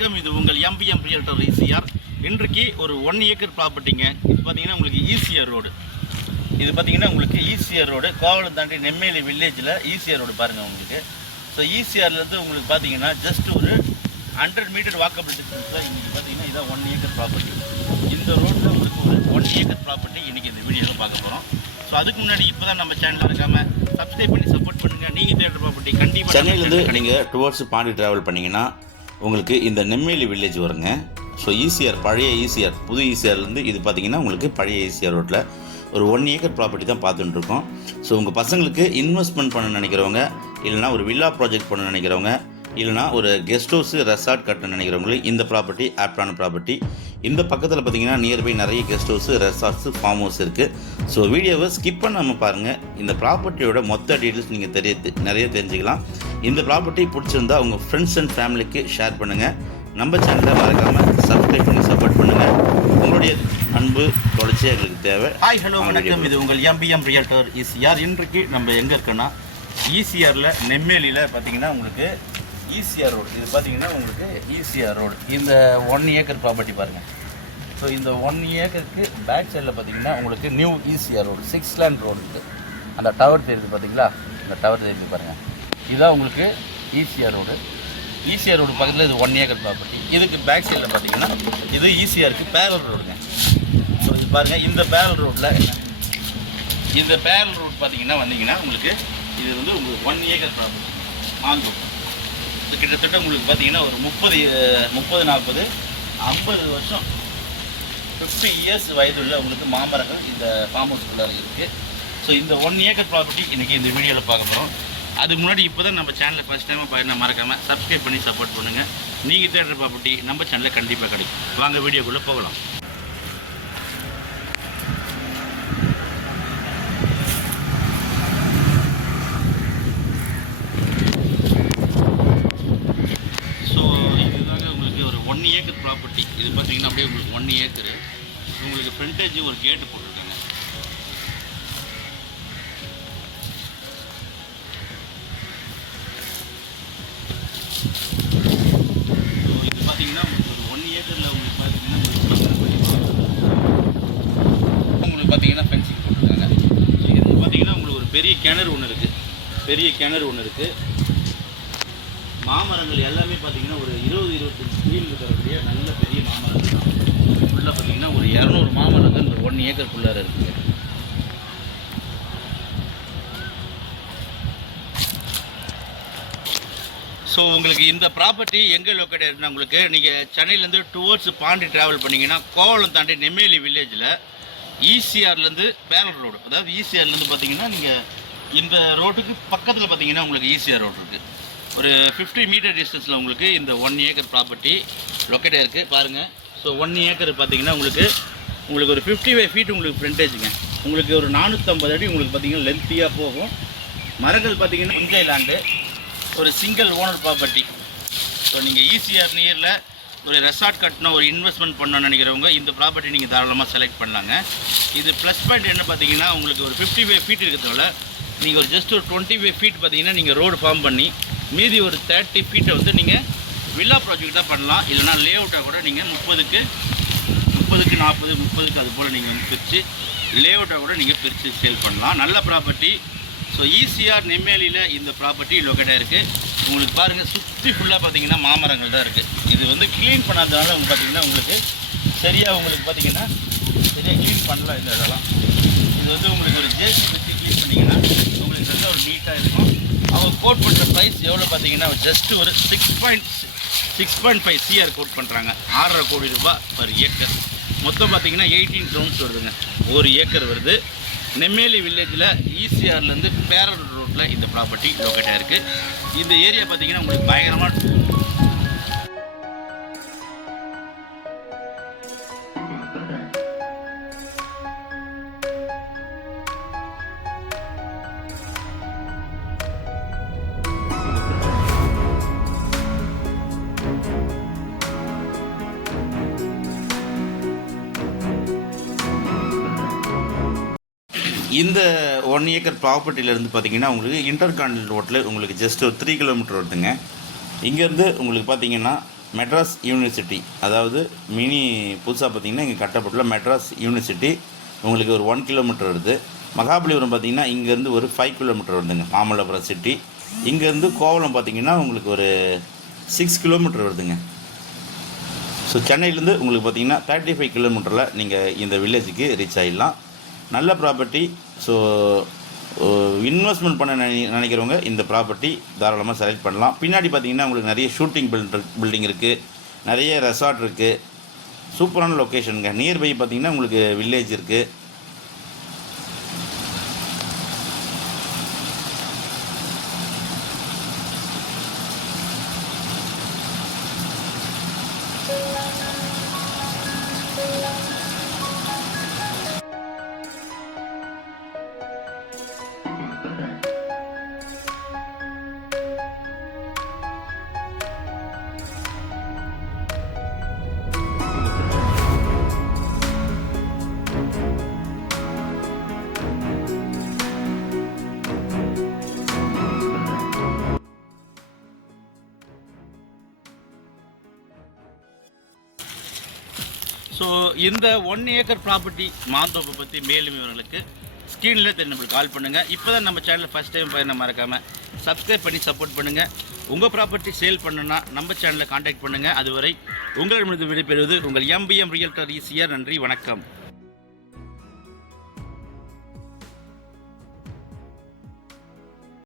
வணக்கம். இது உங்கள் எம்பிஎம் ரியல்டர் ஈசிஆர். இன்றைக்கு ஒரு 1 ஏக்கர் ப்ராப்பர்ட்டிங்க. இது பார்த்தீங்கன்னா உங்களுக்கு ஈசிஆர் ரோடு. இது பார்த்தீங்கன்னா உங்களுக்கு ஈசிஆர் ரோடு, கோவளம் தாண்டி நெம்மேலி வில்லேஜில் ஈசிஆர் ரோடு பாருங்கள் உங்களுக்கு. ஸோ ஈசிஆர்லேருந்து உங்களுக்கு பார்த்தீங்கன்னா ஜஸ்ட் ஒரு 100 மீட்டர் வாக்கபிள் டிஸ்டன்ஸில் இன்றைக்கி பார்த்தீங்கன்னா இதான் 1 ஏக்கர் ப்ராப்பர்ட்டி. இந்த ரோட்டில் உங்களுக்கு ஒரு 1 ஏக்கர் ப்ராப்பர்ட்டி இன்றைக்கி இந்த வீடியோவில் பார்க்க போகிறோம். ஸோ அதுக்கு முன்னாடி இப்போ தான் நம்ம சேனலில் இருக்காமல் சப்ஸ்கிரைப் பண்ணி சப்போர்ட் பண்ணுங்கள். நீங்கள் தேடுற ப்ராப்பர்ட்டி கண்டிப்பாக சென்னையிலேருந்து நீங்கள் டுவர்ட்ஸ் பாண்டி ட்ராவல் பண்ணிங்கன்னா உங்களுக்கு இந்த நெம்மேலி வில்லேஜ் வருங்க. ஸோ ஈசிஆர், பழைய ஈசிஆர், புது ஈசிஆர்லேருந்து இது பார்த்தீங்கன்னா உங்களுக்கு பழைய ஈசிஆர் ரோட்டில் ஒரு 1 ஏக்கர் ப்ராப்பர்ட்டி தான் பார்த்துட்டுருக்கோம். ஸோ உங்கள் பசங்களுக்கு இன்வெஸ்ட்மெண்ட் பண்ண நினைக்கிறவங்க, இல்லைனா ஒரு வில்லா ப்ராஜெக்ட் பண்ண நினைக்கிறவங்க, இல்லைனா ஒரு கெஸ்ட் ஹவுஸு ரெசார்ட் கட்ட நினைக்கிறவங்களுக்கு இந்த ப்ராப்பர்ட்டி ஆப்டான ப்ராப்பர்ட்டி. இந்த பக்கத்தில் பார்த்தீங்கன்னா நியர்பை நிறைய guest house, resorts, farm house இருக்குது. ஸோ வீடியோவை ஸ்கிப் பண்ணாமல் பாருங்கள். இந்த ப்ராப்பர்ட்டியோட மொத்த டீட்டெயில்ஸ் நீங்கள் நிறைய தெரிஞ்சுக்கலாம். இந்த ப்ராப்பர்ட்டி பிடிச்சிருந்தா உங்கள் ஃப்ரெண்ட்ஸ் அண்ட் ஃபேமிலிக்கு ஷேர் பண்ணுங்கள். நம்ம சேனலை மறக்காமல் சப்ஸ்கிரைப் பண்ணி சப்போர்ட் பண்ணுங்கள். உங்களுடைய அன்பு தொடர்ச்சி எங்களுக்கு தேவை. ஹாய், ஹலோ, வணக்கம். இது உங்கள் எம்பிஎம் ரியல்டர் ஈசிஆர். இன்றைக்கு நம்ம எங்கே இருக்கோன்னா ஈசிஆரில் நெம்மேலியில் பார்த்தீங்கன்னா உங்களுக்கு ஈசிஆர் ரோடு. இது பார்த்தீங்கன்னா உங்களுக்கு ஈசிஆர் ரோடு. இந்த 1 ஏக்கர் ப்ராப்பர்ட்டி பாருங்கள். ஸோ இந்த 1 ஏக்கருக்கு பேக் சைடில் பார்த்தீங்கன்னா உங்களுக்கு new ECR road, 6 lane road இருக்குது. அந்த டவர் தெரியுது பார்த்தீங்களா? இந்த டவர் தெரியுது பாருங்கள். இதுதான் உங்களுக்கு ஈசிஆர் ரோடு. ஈசிஆர் ரோடு பக்கத்தில் இது 1 ஏக்கர் ப்ராப்பர்ட்டி. இதுக்கு பேக் சைடில் பார்த்தீங்கன்னா இது ஈசிஆருக்கு பேரல் ரோடுங்க. ஸோ இது பாருங்கள், இந்த பேரல் ரோட்டில் இந்த பேரல் ரோடு பார்த்தீங்கன்னா வந்தீங்கன்னா உங்களுக்கு இது வந்து உங்களுக்கு 1 ஏக்கர் ப்ராப்பர்ட்டி மாந்தோம். இது கிட்டத்தட்ட உங்களுக்கு பார்த்தீங்கன்னா ஒரு 30, 40, 50 வருஷம், 50 இயர்ஸ் வயதுள்ள உங்களுக்கு மாமரங்கள் இந்த ஃபார்ம் ஹவுஸ்குள்ளே இருக்குது. ஸோ இந்த 1 ஏக்கர் ப்ராப்பர்ட்டி இன்றைக்கி இந்த வீடியோவில் பார்க்க போகிறோம். அதுக்கு முன்னாடி இப்போ தான் நம்ம சேனலில் ஃபஸ்ட் டைமாக பாருங்க, மறக்காமல் சப்ஸ்கிரைப் பண்ணி சப்போர்ட் பண்ணுங்கள். நீங்கள் தேடுற ப்ராப்பர்ட்டி நம்ம சேனலில் கண்டிப்பாக கிடைக்கும். வாங்க வீடியோக்குள்ளே போகலாம். ஸோ இதுதாங்க உங்களுக்கு ஒரு 1 ஏக்கர் ப்ராப்பர்ட்டி. இது பார்த்தீங்கன்னா அப்படியே உங்களுக்கு 1 ஏக்கரு. உங்களுக்கு ஃப்ரண்டேஜ் ஒரு கேட்டு போட்டிருக்காங்க. இது பார்த்தீங்கன்னா உங்களுக்கு ஒரு 1 ஏக்கரில் உங்களுக்கு பார்த்தீங்கன்னா ஃபென்சிங் போட்டிருக்காங்க. இது பார்த்தீங்கன்னா உங்களுக்கு ஒரு பெரிய கிணறு ஒன்று இருக்குது. மாமரங்கள் எல்லாமே பார்த்தீங்கன்னா ஒரு 20-25 ஸ்பீல் இருக்கக்கூடிய நல்ல பெரிய மாமரங்கள் தான். ஃபுல்லாக பார்த்தீங்கன்னா ஒரு 200 மாமரங்கள் இந்த 1 ஏக்கருக்குள்ளார இருக்குது. ஸோ உங்களுக்கு இந்த ப்ராப்பர்ட்டி எங்கே லொக்கேட் ஆகிருக்குன்னா உங்களுக்கு நீங்கள் சென்னையிலேருந்து டுவர்ட்ஸ் பாண்டி ட்ராவல் பண்ணிங்கன்னா கோவளம் தாண்டி நெம்மேலி வில்லேஜில் ஈசிஆர்லேருந்து பேரல் ரோடு, அதாவது ஈசிஆர்லேருந்து பார்த்தீங்கன்னா நீங்கள் இந்த ரோட்டுக்கு பக்கத்தில் பார்த்தீங்கன்னா உங்களுக்கு ஈசிஆர் ரோடு இருக்குது. ஒரு 50 மீட்டர் டிஸ்டன்ஸில் உங்களுக்கு இந்த 1 ஏக்கர் ப்ராப்பர்ட்டி லொக்கேட் ஆகிருக்கு பாருங்கள். ஸோ 1 ஏக்கர் பார்த்தீங்கன்னா உங்களுக்கு ஒரு 55 ஃபீட் உங்களுக்கு ஃப்ரண்டேஜுங்க. உங்களுக்கு ஒரு 450 அடி உங்களுக்கு பார்த்தீங்கன்னா லென்த்தியாக போகும். மரங்கள் பார்த்தீங்கன்னா புஞ்சை லேண்டு, ஒரு சிங்கிள் ஓனர் ப்ராப்பர்ட்டி. ஸோ நீங்கள் ஈசிஆர் நியரில் ஒரு ரெசார்ட் கட்டணும், ஒரு இன்வெஸ்ட்மெண்ட் பண்ணணும்னு நினைக்கிறவங்க இந்த ப்ராப்பர்ட்டி நீங்கள் தாராளமாக செலக்ட் பண்ணலாங்க. இது ப்ளஸ் பாயிண்ட் என்ன பார்த்தீங்கன்னா உங்களுக்கு ஒரு 55 ஃபீட் இருக்கிறதால நீங்கள் ஒரு ஜஸ்ட் ஒரு 25 ஃபீட் பார்த்தீங்கன்னா நீங்கள் ரோடு ஃபார்ம் பண்ணி மீதி ஒரு 30 ஃபீட்டை வந்து நீங்கள் வில்லா ப்ராஜெக்டாக பண்ணலாம். இல்லைனா லே அவுட்டாக கூட நீங்கள் 30க்கு 40, 30க்கு அது போல் நீங்கள் வந்து பிரித்து லே அவுட்டாக கூட நீங்கள் பிரித்து சேல் பண்ணலாம். நல்ல ப்ராப்பர்ட்டி. ஸோ ஈசிஆர் நெம்மேலியில் இந்த ப்ராப்பர்ட்டி லொக்கேட்டாக இருக்குது. உங்களுக்கு பாருங்கள், சுற்றி ஃபுல்லாக பார்த்தீங்கன்னா மாமரங்கள் தான் இருக்குது. இது வந்து க்ளீன் பண்ணாததுனால உங்களுக்கு பார்த்தீங்கன்னா உங்களுக்கு சரியாக பார்த்தீங்கன்னா சரியாக க்ளீன் பண்ணலாம். இதெல்லாம் இது வந்து உங்களுக்கு ஒரு ஜேசி வச்சு க்ளீன் பண்ணிங்கன்னா உங்களுக்கு நல்ல ஒரு நீட்டாக இருக்கும். அவங்க கோட் பண்ணுற ப்ரைஸ் எவ்வளோ பார்த்தீங்கன்னா ஜஸ்ட்டு ஒரு 6.5 CR கோட் பண்ணுறாங்க. 6.5 கோடி ரூபாய் பர் ஏக்கர். மொத்தம் பார்த்தீங்கன்னா 18 கிரவுண்ட்ஸ் வருதுங்க. 1 ஏக்கர் வருது. நெம்மேலி வில்லேஜில் ஈசிஆர்லேருந்து பேரல் ரோட்டில் இந்த ப்ராப்பர்ட்டி லொக்கேட்டாக இருக்குது. இந்த ஏரியா பார்த்தீங்கன்னா உங்களுக்கு பயங்கரமாக இந்த 1 ஏக்கர் ப்ராப்பர்ட்டியிலேருந்து பார்த்தீங்கன்னா உங்களுக்கு இன்டர்கான்டினல் ரோட்டில் உங்களுக்கு ஜஸ்ட் ஒரு 3 கிலோமீட்டர் வருதுங்க. இங்கேருந்து உங்களுக்கு பார்த்தீங்கன்னா மெட்ராஸ் யூனிவர்சிட்டி, அதாவது மினி புதுசாக பார்த்தீங்கன்னா இங்கே கட்டப்பட்டுள்ள மெட்ராஸ் யூனிவர்சிட்டி உங்களுக்கு ஒரு 1 கிலோமீட்டர் வருது. மகாபலிபுரம் பார்த்திங்கன்னா இங்கேருந்து ஒரு 5 கிலோமீட்டர் வருதுங்க. மாமல்லபுரம் சிட்டி இங்கேருந்து கோவளம் பார்த்திங்கன்னா உங்களுக்கு ஒரு 6 கிலோமீட்டர் வருதுங்க. ஸோ சென்னையிலேருந்து உங்களுக்கு பார்த்திங்கன்னா 35 கிலோமீட்டரில் நீங்கள் இந்த வில்லேஜுக்கு ரீச் ஆகிடலாம். நல்ல ப்ராப்பர்ட்டி. ஸோ இன்வெஸ்ட்மெண்ட் பண்ண நினைக்கிறவங்க இந்த ப்ராப்பர்ட்டி தாராளமாக செலக்ட் பண்ணலாம். பின்னாடி பார்த்திங்கன்னா உங்களுக்கு நிறைய ஷூட்டிங் பில்டிங் இருக்குது, நிறைய ரெசார்ட் இருக்குது. சூப்பரான லொக்கேஷனுங்க. நியர்பை பார்த்திங்கன்னா உங்களுக்கு வில்லேஜ் இருக்குது. ஸோ இந்த 1 ஏக்கர் ப்ராப்பர்ட்டி மாந்தோப்பை பற்றி மேலும் இவர்களுக்கு ஸ்க்ரீனில் நம்மளுக்கு கால் பண்ணுங்கள். இப்போ தான் நம்ம சேனலில் ஃபஸ்ட் டைம் பண்ண மறக்காமல் சப்ஸ்கிரைப் பண்ணி சப்போர்ட் பண்ணுங்கள். உங்கள் ப்ராப்பர்ட்டி சேல் பண்ணுன்னா நம்ம சேனலில் காண்டாக்ட் பண்ணுங்கள். அதுவரை உங்களிடமிருந்து விடைபெறுவது உங்கள் MBM ரியல்டர் ECR. நன்றி, வணக்கம்.